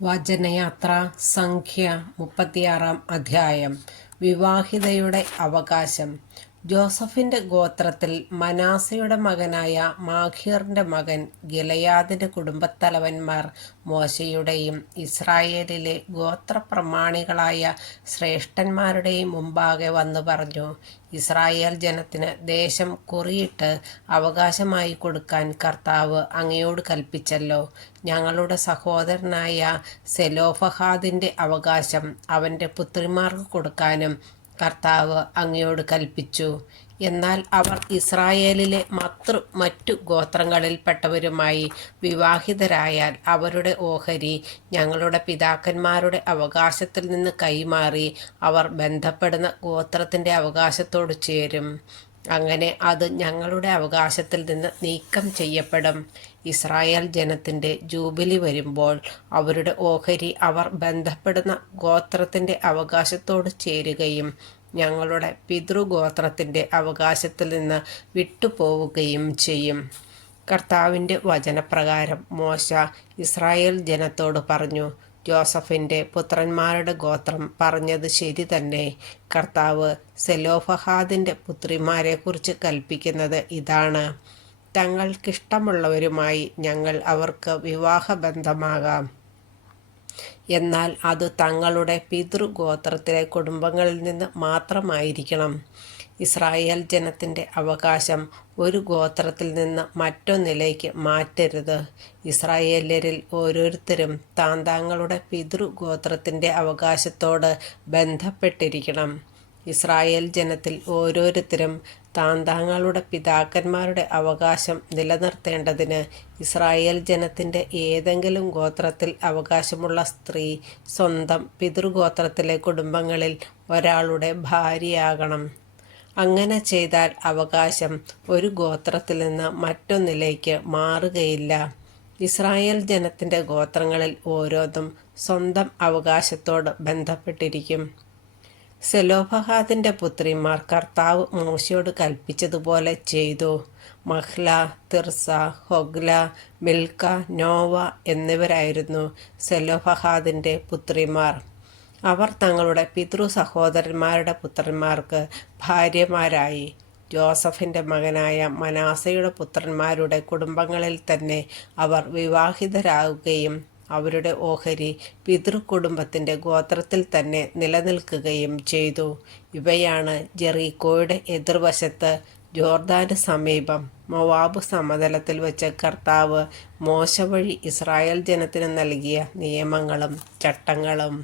വചനയാത്ര സംഖ്യ 36 അധ്യായം. വിവാഹിതയുടെ അവകാശം. ജോസഫിന്റെ ഗോത്രത്തിൽ മനാസയുടെ മകനായ മാഖീറിന്റെ മകൻ ഗിലെയാദിന്റെ കുടുംബത്തലവന്മാർ മോശയുടെയും ഇസ്രായേലിലെ ഗോത്രപ്രമാണികളായ ശ്രേഷ്ഠന്മാരുടെയും മുമ്പാകെ വന്നു പറഞ്ഞു, ഇസ്രായേൽ ജനത്തിന് ദേശം കുറിയിട്ട് അവകാശമായി കൊടുക്കാൻ കർത്താവ് അങ്ങയോട് കൽപ്പിച്ചല്ലോ. ഞങ്ങളുടെ സഹോദരനായ സെലോഫഹാദിന്റെ അവകാശം അവന്റെ പുത്രിമാർക്ക് കൊടുക്കാനും കർത്താവ് അങ്ങയോട് കൽപ്പിച്ചു. എന്നാൽ അവർ ഇസ്രായേലിലെ മറ്റു ഗോത്രങ്ങളിൽപ്പെട്ടവരുമായി വിവാഹിതരായാൽ അവരുടെ ഓഹരി ഞങ്ങളുടെ പിതാക്കന്മാരുടെ അവകാശത്തിൽ നിന്ന് കൈമാറി അവർ ബന്ധപ്പെടുന്ന ഗോത്രത്തിൻ്റെ അവകാശത്തോട് ചേരും. അങ്ങനെ അത് ഞങ്ങളുടെ അവകാശത്തിൽ നിന്ന് നീക്കം ചെയ്യപ്പെടും. ഇസ്രായേൽ ജനത്തിൻ്റെ ജൂബിലി വരുമ്പോൾ അവരുടെ ഓഹരി അവർ ബന്ധപ്പെടുന്ന ഗോത്രത്തിൻ്റെ അവകാശത്തോട് ചേരുകയും ഞങ്ങളുടെ പിതൃഗോത്രത്തിൻ്റെ അവകാശത്തിൽ നിന്ന് വിട്ടുപോവുകയും ചെയ്യും. കർത്താവിൻ്റെ വചനപ്രകാരം മോശ ഇസ്രായേൽ ജനത്തോട് പറഞ്ഞു, ജോസഫിൻ്റെ പുത്രന്മാരുടെ ഗോത്രം പറഞ്ഞത് ശരി തന്നെ. കർത്താവ് സെലോഫഹാദിൻ്റെ പുത്രിമാരെക്കുറിച്ച് കൽപ്പിക്കുന്നത് ഇതാണ്: തങ്ങൾക്കിഷ്ടമുള്ളവരുമായി ഞങ്ങൾ അവർക്ക് വിവാഹബന്ധമാകാം, എന്നാൽ അത് തങ്ങളുടെ പിതൃഗോത്രത്തിലെ കുടുംബങ്ങളിൽ നിന്ന് മാത്രമായിരിക്കണം. ഇസ്രായേൽ ജനത്തിൻ്റെ അവകാശം ഒരു ഗോത്രത്തിൽ നിന്ന് മറ്റൊന്നിലേക്ക് മാറ്റരുത്. ഇസ്രായേല്യരിൽ ഓരോരുത്തരും താന്താങ്ങളുടെ പിതൃഗോത്രത്തിൻ്റെ അവകാശത്തോട് ബന്ധപ്പെട്ടിരിക്കണം. ഇസ്രായേൽ ജനത്തിൽ ഓരോരുത്തരും താന്താങ്ങളുടെ പിതാക്കന്മാരുടെ അവകാശം നിലനിർത്തേണ്ടതിന് ഇസ്രായേൽ ജനത്തിൻ്റെ ഏതെങ്കിലും ഗോത്രത്തിൽ അവകാശമുള്ള സ്ത്രീ സ്വന്തം പിതൃഗോത്രത്തിലെ കുടുംബങ്ങളിൽ ഒരാളുടെ ഭാര്യയാകണം. അങ്ങനെ ചെയ്താൽ അവകാശം ഒരു ഗോത്രത്തിൽ നിന്ന് മറ്റൊന്നിലേക്ക് മാറുകയില്ല. ഇസ്രായേൽ ജനത്തിൻ്റെ ഗോത്രങ്ങളിൽ ഓരോന്നും സ്വന്തം അവകാശത്തോട് ബന്ധപ്പെട്ടിരിക്കും. സെലോഫഹാദിൻ്റെ പുത്രിമാർ കർത്താവ് മോശയോട് കൽപ്പിച്ചതുപോലെ ചെയ്തു. Mahlah, Tirzah, Hoglah, Milkha, Nova എന്നിവരായിരുന്നു സെലോഫഹാദിൻ്റെ പുത്രിമാർ. അവർ തങ്ങളുടെ പിതൃ സഹോദരന്മാരുടെ പുത്രന്മാർക്ക് ഭാര്യമാരായി. ജോസഫിൻ്റെ മകനായ മനാസയുടെ പുത്രന്മാരുടെ കുടുംബങ്ങളിൽ തന്നെ അവർ വിവാഹിതരാകുകയും അവരുടെ ഓഹരി പിതൃകുടുംബത്തിൻ്റെ ഗോത്രത്തിൽ തന്നെ നിലനിൽക്കുകയും ചെയ്തു. ഇവയാണ് ജെറീക്കോയുടെ എതിർവശത്ത് ജോർദാന് സമീപം മോവാബ് സമതലത്തിൽ വെച്ച് കർത്താവ് മോശ വഴി ഇസ്രായേൽ ജനത്തിന് നൽകിയ നിയമങ്ങളും ചട്ടങ്ങളും.